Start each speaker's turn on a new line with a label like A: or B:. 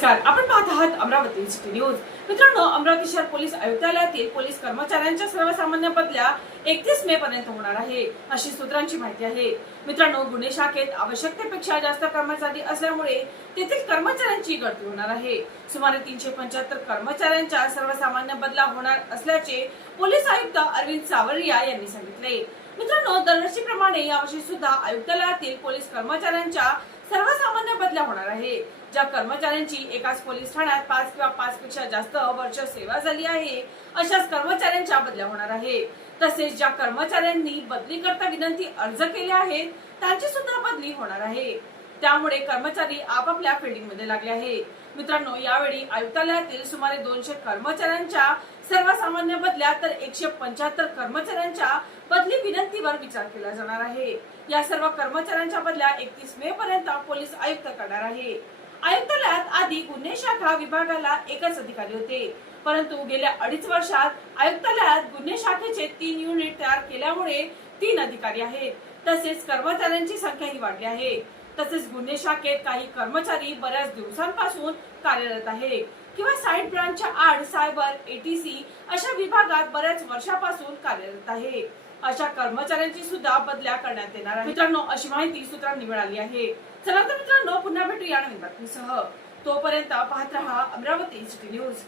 A: नमस्कार. आपण पाहत आहात अमरावती सिटी न्यूज मित्रांनो अमरावती शहर पोलीस आयुक्तालयातील पोलीस कर्मचाऱ्यांच्या सर्वसामान्य बदल्या एकतीस मे पर्यंत होणार आहे अशी सूत्रांची माहिती आहे. मित्रांनो गुन्हे शाखेत आवश्यकतेपेक्षा जास्त कर्मचारी असल्यामुळे तेथील कर्मचाऱ्यांची गळती होणार आहे. सुमारे तीनशे पंच्याहत्तर कर्मचाऱ्यांच्या सर्वसामान्य बदला होणार असल्याचे पोलीस आयुक्त अरविंद सावरिया यांनी सांगितले. मित्रांनो दरवर्षीप्रमाणे यावर्षी सुद्धा आयुक्तालयातील पोलीस कर्मचाऱ्यांच्या सर्वसामान्य बदल्या होणार आहे. ज्या कर्मचाऱ्यांची एकाच पोलीस ठाण्यात पाच किंवा पाच पेक्षा जास्त वर्ष सेवा झाली आहे अशाच कर्मचाऱ्यांच्या बदल्या होणार आहे. तसेच ज्या कर्मचाऱ्यांनी बदली करता विनंती अर्ज केले आहेत त्यांची सुद्धा बदली होणार आहे. त्यामुळे कर्मचारी आपापल्या फिल्डिंगमध्ये लागले आहे. मित्रांनो यावेळी आयुक्तालयातील सुमारे दोनशे कर्मचाऱ्यांच्या सर्वसामान्य बदल्या तर एकशे पंच्याहत्तर कर्मचाऱ्यांच्या बदली विनंतीवर विचार केला जाणार आहे. या सर्व कर्मचाऱ्यांच्या बदल्या एकतीस मे पर्यंत पोलीस आयुक्त करणार आहे. आयुक्तालयात आधी गुन्हे शाखा विभागाला एकच अधिकारी होते. परंतु गेल्या अडीच वर्षात आयुक्तालयात गुन्हे शाखेचे तीन युनिट तयार केल्यामुळे तीन अधिकारी आहेत. तसेच कर्मचाऱ्यांची संख्याही वाढली आहे. तसेच गुन्हे शाखेत काही कर्मचारी बऱ्याच दिवसांपासून कार्यरत आहे किंवा साईड ब्रांचच्या आड सायबर एटीसी अशा विभागात बऱ्याच वर्षापासून कार्यरत आहे अशा कर्मचाऱ्यांची सुद्धा बदल्या करण्यात येणार आहे. मित्रांनो अशी माहिती सूत्रांनी मिळाली आहे. चला तर मित्रांनो पुन्हा भेटूया नवीन बातमीसह. तोपर्यंत पाहत रहा अमरावती सिटी न्यूज